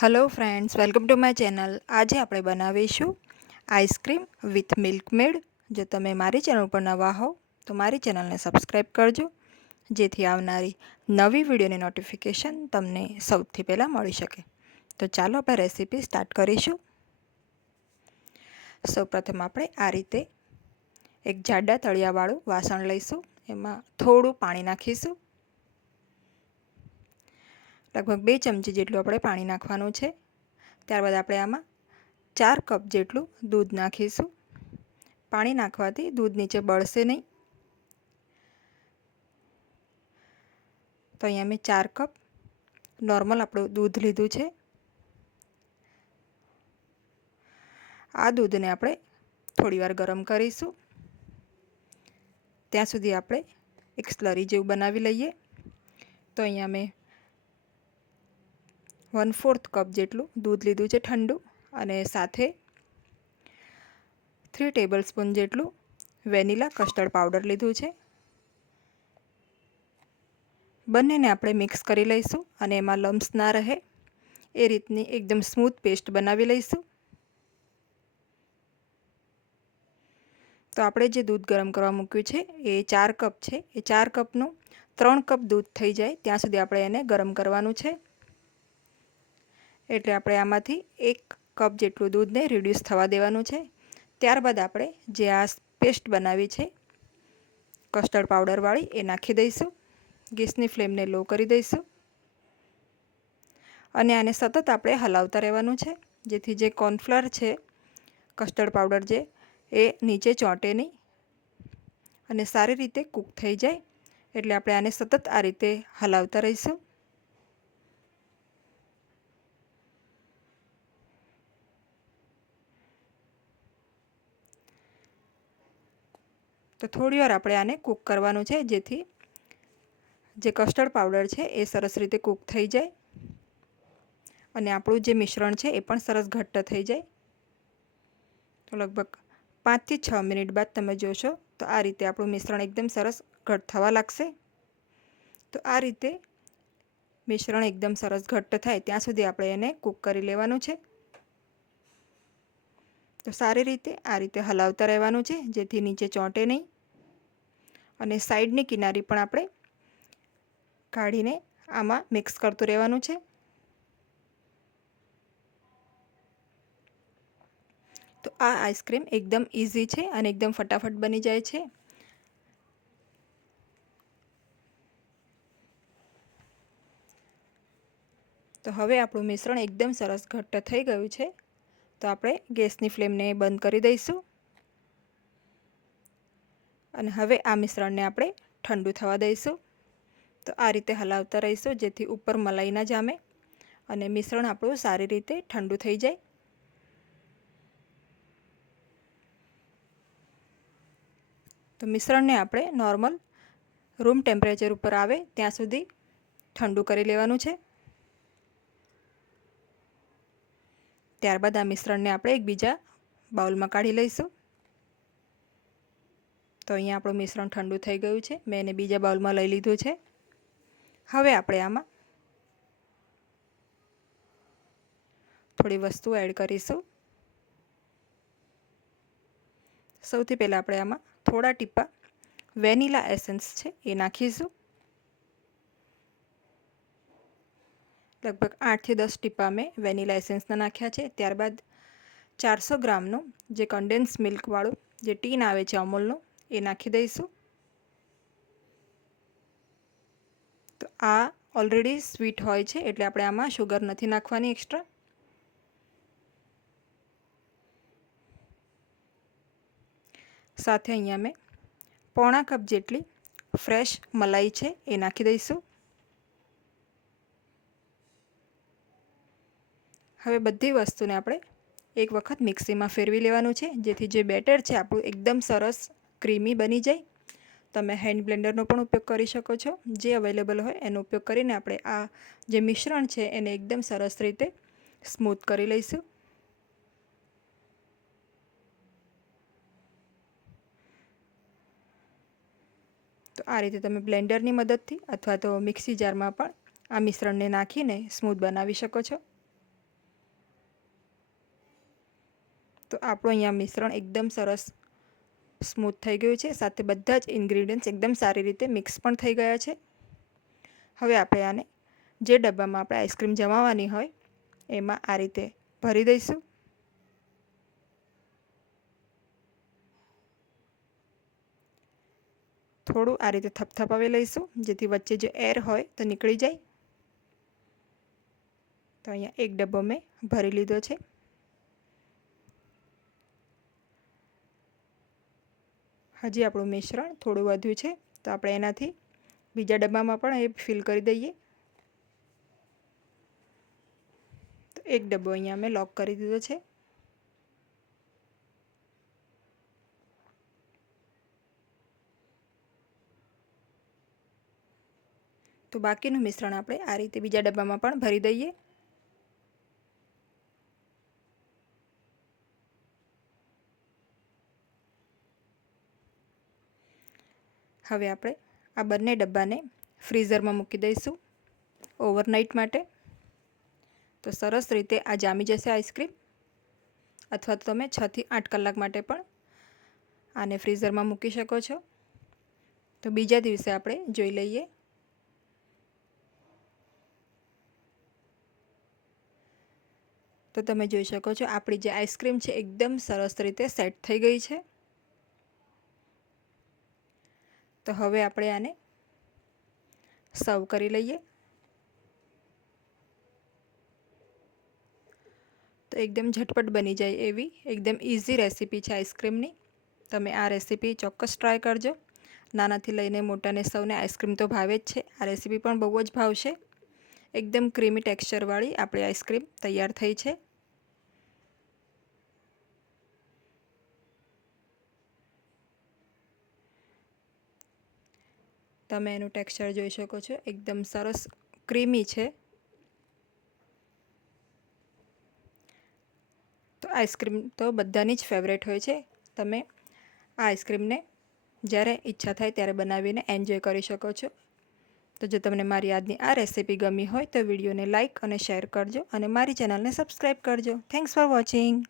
Hello friends, welcome to my channel. આજે આપણે બનાવીશું આઈસ્ક્રીમ વિથ મિલ્કમેડ. જો તમે મારી ચેનલ પર નવા હો તો મારી ચેનલને સબસ્ક્રાઈબ કરજો, જેથી આવનારી નવી વિડીયોની નોટિફિકેશન તમને સૌથી પહેલાં મળી શકે. તો ચાલો આપણે રેસીપી સ્ટાર્ટ કરીશું. સૌપ્રથમ આપણે આ રીતે એક જાડા તળિયાવાળું વાસણ લઈશું. એમાં થોડું પાણી નાખીશું. લગભગ 2 ચમચી જેટલું આપણે પાણી નાખવાનું છે. ત્યારબાદ આપણે આમાં 4 કપ જેટલું દૂધ નાખીશું. પાણી નાખવાથી દૂધ નીચે બળશે નહીં. તો અહીંયા મેં 4 કપ નોર્મલ આપણું દૂધ લીધું છે. આ દૂધને આપણે થોડીવાર ગરમ કરીશું. ત્યાં સુધી આપણે એક સ્લરી જેવું બનાવી લઈએ. તો અહીંયા મેં 1/4 કપ જેટલું દૂધ લીધું છે ઠંડુ, અને સાથે 3 ટેબલસ્પૂન જેટલું વેનીલા કસ્ટર્ડ પાવડર લીધું છે. બંનેને આપણે મિક્સ કરી લઈશું અને એમાં લમ્સ ના રહે એ રીતની એકદમ સ્મૂથ પેસ્ટ બનાવી લઈશું. તો આપણે જે દૂધ ગરમ કરવા મૂક્યું છે એ 4 કપ છે. એ 4 કપનું 3 કપ દૂધ થઈ જાય ત્યાં સુધી આપણે એને ગરમ કરવાનું છે. એટલે આપણે આમાંથી 1 કપ જેટલું દૂધને રિડ્યુસ થવા દેવાનું છે. ત્યારબાદ આપણે જે આ પેસ્ટ બનાવી છે કસ્ટર્ડ પાવડરવાળી એ નાખી દઈશું. ગેસની ફ્લેમને લો કરી દઈશું અને આને સતત આપણે હલાવતા રહેવાનું છે, જેથી જે કોર્નફ્લોર છે કસ્ટર્ડ પાવડર જે એ નીચે ચોંટે નહીં અને સારી રીતે કૂક થઈ જાય. એટલે આપણે આને સતત આ રીતે હલાવતા રહીશું. તો થોડી વાર આપણે આને કૂક કરવાનું છે, જેથી જે કસ્ટર્ડ પાવડર છે એ સરસ રીતે કૂક થઈ જાય અને આપણું જે મિશ્રણ છે એ પણ સરસ ઘટ્ટ થઈ જાય. તો લગભગ 5 થી 6 મિનિટ બાદ તમે જોશો તો આ રીતે આપણું મિશ્રણ એકદમ સરસ ઘટ્ટ થવા લાગશે. તો આ રીતે મિશ્રણ એકદમ સરસ ઘટ્ટ થાય ત્યાં સુધી આપણે એને કૂક કરી લેવાનું છે. તો સારી રીતે આ રીતે હલાવતા રહેવાનું છે, જેથી નીચે ચોંટે નહીં. અને સાઈડની કિનારી પણ આપણે કાઢીને આમાં મિક્સ કરતું રહેવાનું છે. તો આ આઈસ્ક્રીમ એકદમ ઇઝી છે અને એકદમ ફટાફટ બની જાય છે. તો હવે આપણું મિશ્રણ એકદમ સરસ ઘટ્ટ થઈ ગયું છે. તો આપણે ગેસની ફ્લેમને બંધ કરી દઈશું અને હવે આ મિશ્રણને આપણે ઠંડુ થવા દઈશું. તો આ રીતે હલાવતા રહીશું, જેથી ઉપર મલાઈ ના જામે અને મિશ્રણ આપણું સારી રીતે ઠંડુ થઈ જાય. તો મિશ્રણને આપણે નોર્મલ રૂમ ટેમ્પરેચર ઉપર આવે ત્યાં સુધી ઠંડુ કરી લેવાનું છે. ત્યારબાદ આ મિશ્રણને આપણે એક બીજા બાઉલમાં કાઢી લઈશું. તો અહીંયા આપણું મિશ્રણ ઠંડુ થઈ ગયું છે. મેં એને બીજા બાઉલમાં લઈ લીધું છે. હવે આપણે આમાં થોડી વસ્તુ એડ કરીશું. સૌથી પહેલાં આપણે આમાં થોડા ટીપા વેનીલા એસેન્સ છે એ નાખીશું. લગભગ 8 થી 10 ટીપા મેં વેનીલા એસેન્સના નાખ્યા છે. ત્યારબાદ 400 ગ્રામનું જે કન્ડેન્સ મિલ્કવાળું જે ટીન આવે છે અમૂલનું એ નાખી દઈશું. તો આ ઓલરેડી સ્વીટ હોય છે એટલે આપણે આમાં શુગર નથી નાખવાની એક્સ્ટ્રા. સાથે અહીંયા મેં પોણા કપ જેટલી ફ્રેશ મલાઈ છે એ નાખી દઈશું. હવે બધી વસ્તુને આપણે એક વખત મિક્સીમાં ફેરવી લેવાનું છે, જેથી જે બેટર છે આપણું એકદમ સરસ ક્રીમી બની જાય. તમે હેન્ડ બ્લેન્ડરનો પણ ઉપયોગ કરી શકો છો. જે અવેલેબલ હોય એનો ઉપયોગ કરીને આપણે આ જે મિશ્રણ છે એને એકદમ સરસ રીતે સ્મૂથ કરી લઈશું. તો આ રીતે તમે બ્લેન્ડરની મદદથી અથવા તો મિક્સી જારમાં પણ આ મિશ્રણને નાખીને સ્મૂથ બનાવી શકો છો. તો આપણું અહીંયા મિશ્રણ એકદમ સરસ સ્મૂથ થઈ ગયું છે, સાથે બધા જ ઇન્ગ્રીડિયન્ટ્સ એકદમ સારી રીતે મિક્સ પણ થઈ ગયા છે. હવે આપણે આને જે ડબ્બામાં આપણે આઈસ્ક્રીમ જમાવવાની હોય એમાં આ રીતે ભરી દઈશું. થોડું આ રીતે થપથપાવી લઈશું જેથી વચ્ચે જે એર હોય તો નીકળી જાય. તો અહીંયા એક ડબ્બો મેં ભરી લીધો છે. હજી આપણું મિશ્રણ થોડું વધ્યું છે તો આપણે એનાથી બીજા ડબ્બામાં પણ એ ફિલ કરી દઈએ. તો એક ડબ્બો અહીંયા મેં લોક કરી દીધો છે. તો બાકીનું મિશ્રણ આપણે આ રીતે બીજા ડબ્બામાં પણ ભરી દઈએ. હવે આપણે આ બંને ડબ્બાને ફ્રીઝરમાં મૂકી દઈશું ઓવરનાઇટ માટે. તો સરસ રીતે આ જામી જશે આઈસ્ક્રીમ, અથવા તો તમે 6 થી 8 કલાક માટે પણ આને ફ્રીઝરમાં મૂકી શકો છો. તો બીજા દિવસે આપણે જોઈ લઈએ. તો તમે જોઈ શકો છો આપણી જે આઈસ્ક્રીમ છે એકદમ સરસ રીતે સેટ થઈ ગઈ છે. તો હવે આપણે આને સર્વ કરી લઈએ. તો એકદમ ઝટપટ બની જાય એવી એકદમ ઇઝી રેસીપી છે આઈસ્ક્રીમની. તમે આ રેસીપી ચોક્કસ ટ્રાય કરજો. નાનાથી લઈને મોટાને સૌને આઈસ્ક્રીમ તો ભાવે જ છે. આ રેસીપી પણ બહુ જ ભાવશે. એકદમ ક્રીમી ટેક્સચરવાળી આપણી આઈસ્ક્રીમ તૈયાર થઈ છે. તમે એનું ટેક્સચર જોઈ શકો છો, એકદમ સરસ ક્રીમી છે. તો આઈસ્ક્રીમ તો બધાની જ ફેવરેટ હોય છે. તમે આ આઈસ્ક્રીમને જ્યારે ઈચ્છા થાય ત્યારે બનાવીને એન્જોય કરી શકો છો. તો જો તમને મારી આજની આ રેસીપી ગમી હોય તો વિડીયોને લાઇક અને શેર કરજો અને મારી ચેનલને સબસ્ક્રાઈબ કરજો. Thanks for watching.